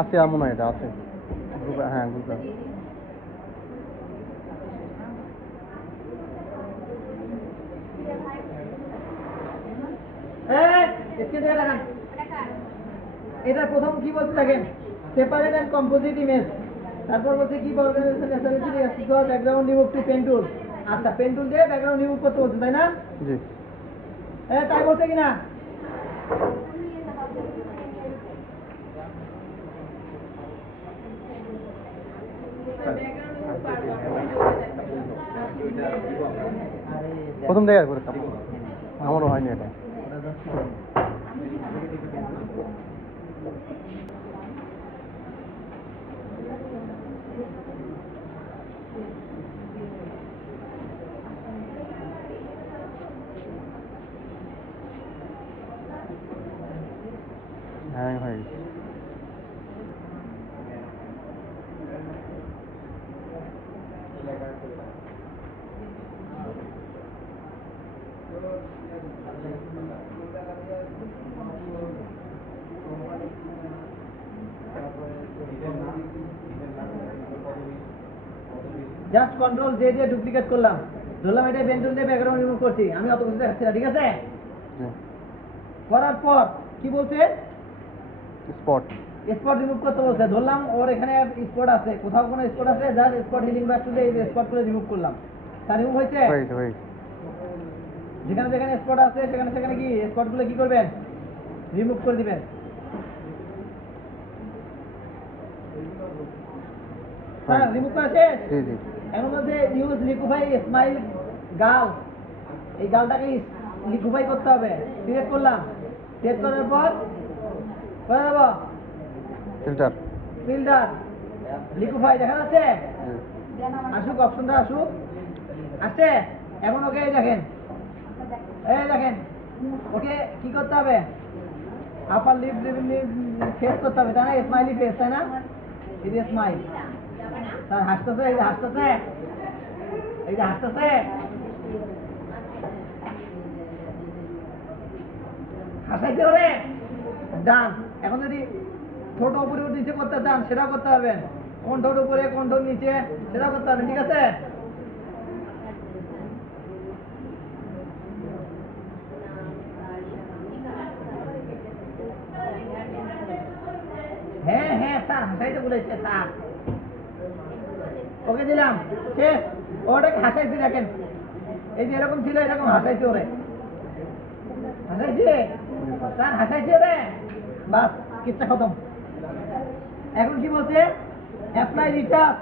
আছে এমন এটা আছে গ্রুপে, হ্যাঁ গ্রুপে এটা প্রথম কি বলতে থাকেন, সেপারেট এন্ড কম্পোজিট ইমেজ। তারপর বলছে কি background remove to pen tool. আচ্ছা, পেন টুল দিয়ে ব্যাকগ্রাউন্ড রিমুভ করতে বলছে, তাই না? জি। তাই বলছে কিনা? প্রথম জায়গায় করে আমারও হয়নি এটা। হ্যাঁ ভাই, জাস্ট কন্ট্রোল জে দিয়ে ডুপ্লিকেট করলাম, ধরলাম এটা পেন টুল দিয়ে ব্যাকগ্রাউন্ড রিমুভ করছি, আমি অত কিছু দেখাচ্ছি না, ঠিক আছে? করার পর কি বলছে, স্পট স্পট রিমুভ করতে বলছে। ধরলাম ওর এখানে স্পট আছে, কোথাও কোনো স্পট আছে, জাস্ট স্পট হিলিং ব্রাশ টুলে এই স্পট করে রিমুভ করলাম, তা রিমুভ হয়েছে। যেখানে যেখানে স্পট আছে সেখানে সেখানে কি স্পটগুলো কি করবেন, রিমুভ করে দিবেন। হ্যাঁ, রিমুভ করা শেষ। এখন বলছে ইউজ লিকুইফাই স্মাইল গাল, এই গালটাকে লিকুইফাই করতে হবে। সিলেক্ট করলাম, সিলেক্ট করার পর করে দেবো ফিল্টার, ফিল্টার লিকুইফাই দেখা যাচ্ছে। আসুক, অপশনটা আসুক, আসছে। এখন ওকে দেখেন, এই দেখেন ওকে কি করতে হবে, আপার লিপ ফেস করতে হবে, তাই না? স্মাইলি ফেস, তাই না? এই যে স্মাইল, তার হাসতেছে, এই যে হাসতেছে, এই যে হাসতেছে, হাসাইতে হবে। ডান। এখন যদি ছোট উপরে নিচে করতে চান সেটাও করতে পারবেন, কণ্ঠর উপরে কণ্ঠর নিচে সেটাও করতে পারবেন, ঠিক আছে? হ্যাঁ হ্যাঁ স্যার, হাসাইতে বলেছে স্যার। ওকে দিলাম, শেষ। ওটাকে হাসাইছি, দেখেন এই যে এরকম ছিল, এরকম হাসাইছি, ওরে হাসাইছি স্যার, হাসাইছি রে, বাস কিচ্ছা খতম। এখন কি বলছে, apply retouch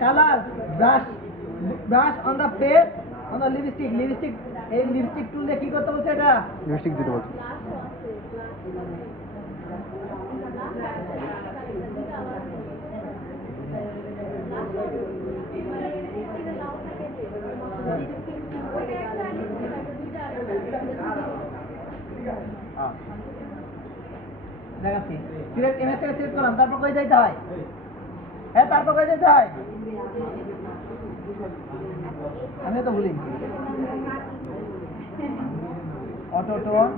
colour brush, brush on the face on the lipstick. Lipstick, এই লিপস্টিক টুল দিয়ে কি করতে বলছে, এটা লিপস্টিক দিতে বলছে। দেখাচ্ছি, সিলেক্ট ইমেজ থেকে সিলেক্ট করলাম, তারপর কই যাইতে হয়, হ্যাঁ তারপর কই যেতে হয়, আমি তো ভুলি। Auto tone,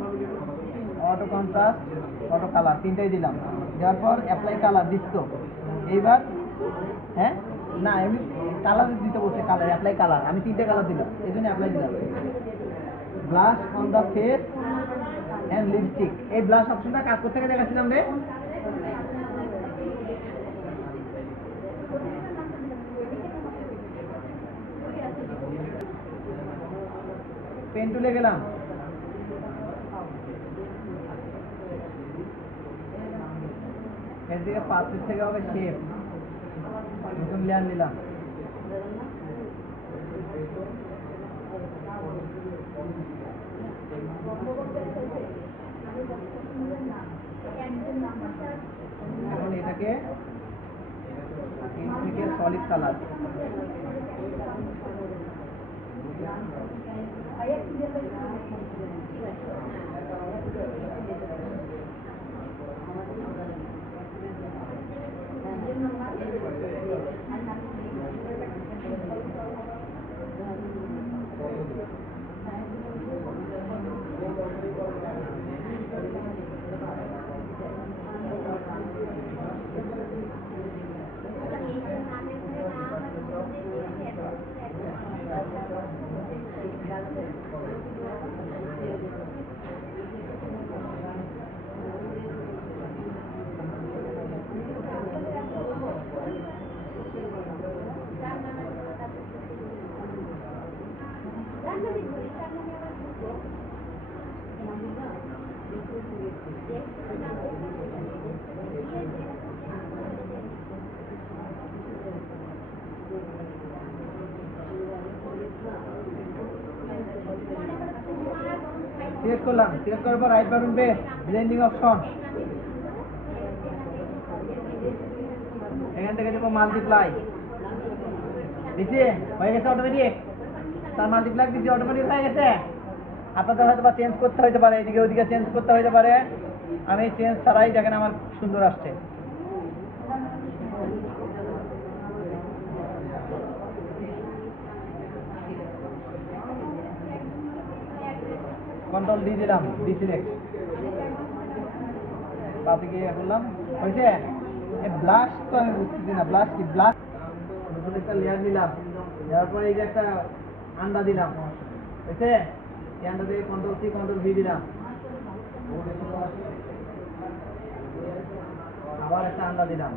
auto contrast, auto colour, তিনটাই দিলাম। দেওয়ার পর অ্যাপ্লাই কালার দিচ্ছ। এইবার হ্যাঁ না, এমনি কালার দিতে বলছে, কালার অ্যাপ্লাই কালার, আমি তিনটে কালার দিলাম, এই জন্য অ্যাপ্লাই দিলাম। Blush on the face and lipstick, এই ব্লাশ অপশনটা কাজ করতে গিয়ে দেখাচ্ছিলাম রে। পেন টুলে গেলাম, এর দিকে পাঁচের থেকে হবে শেপ, নতুন লেয়ার নিলাম। এখন এটাকে থেকে সলিড কালার, সিলেক্ট করলাম, সিলেক্ট করার পর right button press, blending option, এখান থেকে দেবো মাল্টিপ্লাই, দিছি হয়ে গেছে অটোমেটিক, তার মাল্টিপ্লাই দিছি অটোমেটিক হয়ে গেছে। আপনাদের হয়তো বা চেঞ্জ করতে হতে পারে, এদিকে ওদিকে চেঞ্জ করতে হতে পারে, আমি চেঞ্জ ছাড়াই দেখেন আমার সুন্দর আসছে। কন্ট্রোল ডি দিলাম, ডি সিলেক্ট, পাতে গিয়ে করলাম, হয়েছে। ব্লাশ তো আমি বুঝতেছি না, ব্লাশ কি? ব্লাশ নতুন একটা লেয়ার নিলাম, দেওয়ার পরে এই যে একটা আন্ডা দিলাম, হয়েছে। এই আন্ডা দিয়ে কন্ট্রোল সি কন্ট্রোল ভি দিলাম, আবার একটা আন্ডা দিলাম,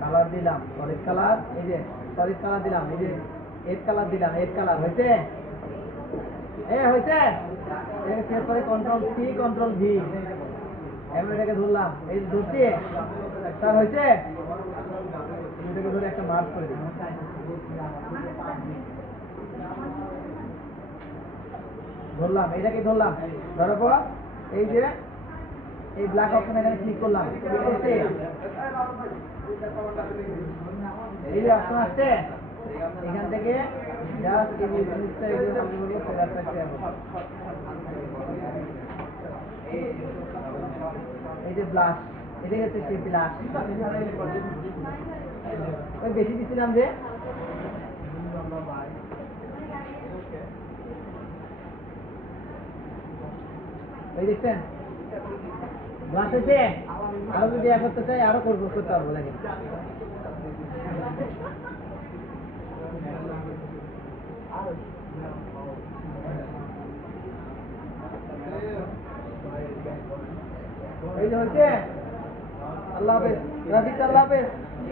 কালার দিলাম, সলিড কালার, এই যে সলিড কালার দিলাম, এই যে এড কালার দিলাম, এড কালার, হয়েছে। হয়েছে। এরপরে কন্ট্রোল সি কন্ট্রোল ভি, এবার এটাকে ধরলাম, এই ধরছি স্যার, হয়েছে। এটাকে ধরে একটা মার্ক করে দিলাম, ধরলাম, এটাকে ধরলাম, ধরার পর এই যে এই ব্ল্যাক অপশন এখানে ক্লিক করলাম, এই যে অপশন আসছে, এখান থেকে জাস্ট এই জিনিসটা এগুলো এই যে ব্লাশ, এটাই হচ্ছে সেই ব্লাশ। ওই বেশি দিচ্ছিলাম যে, এই দেখছেন ব্লাশ হয়েছে। আরো যদি করতে চাই আরো করতে পারবো, দেখেন। এই যে হয়েছে। আল্লাহ হাফেজ, রাফিক, আল্লাহ হাফেজ।